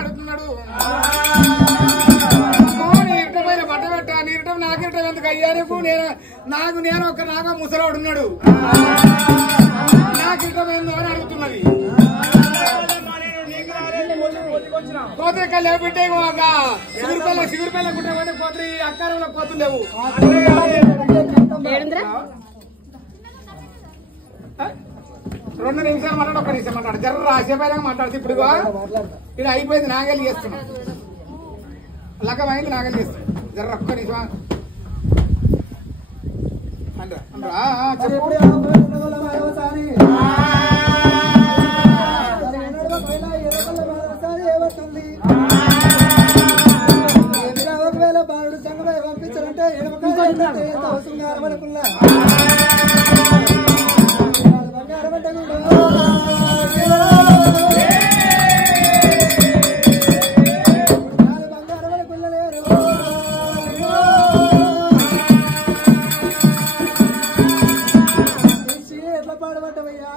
అడుగుతున్నాడు పైన బట్ట పెట్ట నీరటం నాకిరటం ఎందుకు అయ్యారు నేను ఒక నాగా ముసలాడు ఉన్నాడు నాకిరటం ఏందో అని అడుగుతున్నది కోతరికాయలు లేకపోతే ఒక సిగురుపల్ల గుట్టే కోతరి అక్కారంలో కోతులు లేవు 2 నిమిషాలు మాట్లాడు 1 నిమిషం మాట్లాడు జర్ర రాసేపాయగా మాట్లాడుతూ ఇప్పుడు ఇది అయిపోయింది నాగలి చేస్తున్నాం లగ్గమైంది నాగలి చేస్తున్నాం జర్ర 1 నిమిషం ఒకవేళ బాలుడు సంగమై పంపించాలంటే బంగారమనుకున్నా ఎట్లా పాడబడ్డవయ్యా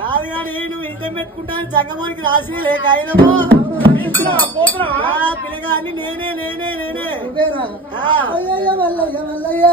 కాదు కానీ నువ్వు ఇంటం పెట్టుకుంటాను జంగమానికి రాసి లేక అయినమో పిల్లగాని నేనే అయ్యయ్య మల్లయ్య మల్లయ్య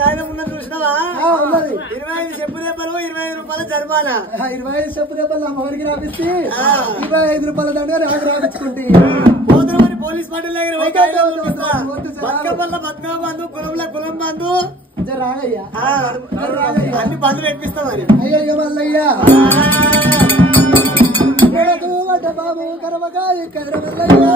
కాయలు ఉన్నది చూసినావా 25 చెప్పు దెబ్బలు 25 రూపాయల జరిమానా 25 చెప్పు దెబ్బలు అమ్మవారికి రాపిస్తే 25 రూపాయల దండ నాకు రాపించుకుంటే పోతున్నమని పోలీస్ పార్టీ దగ్గర బతుకమ్మ బంధు కులంలో కులం బంధు రాగయ్యా అన్ని బంధులు ఎక్కిస్తామని అయ్యయ్య మల్లయ్యా బాబు కరమకాయ కరమల్లయ్యా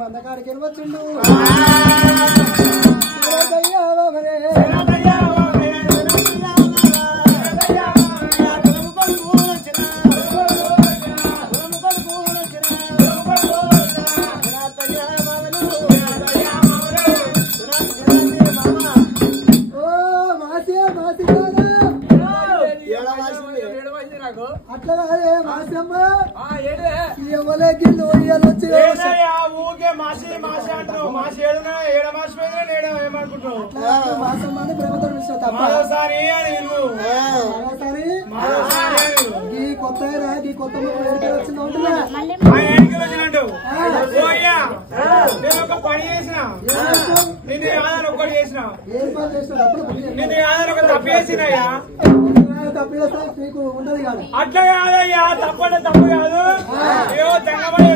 బంధకాడికి వచ్చిండు అట్లా కాదే మాసమ్మ ఈ కొత్త కొత్త ఒక పని చేసిన నిన్ను ఆధారం ఒకటి చేసిన ఏం పని చేసినప్పుడు నిన్ను ఆధారం ఒక తప్పు చేసినయ్యా తప్పు నీకు ఉండదు కాదు అట్లా కాదయ్యా తప్పంటే తప్పు కాదు ఏవో తెంగబడి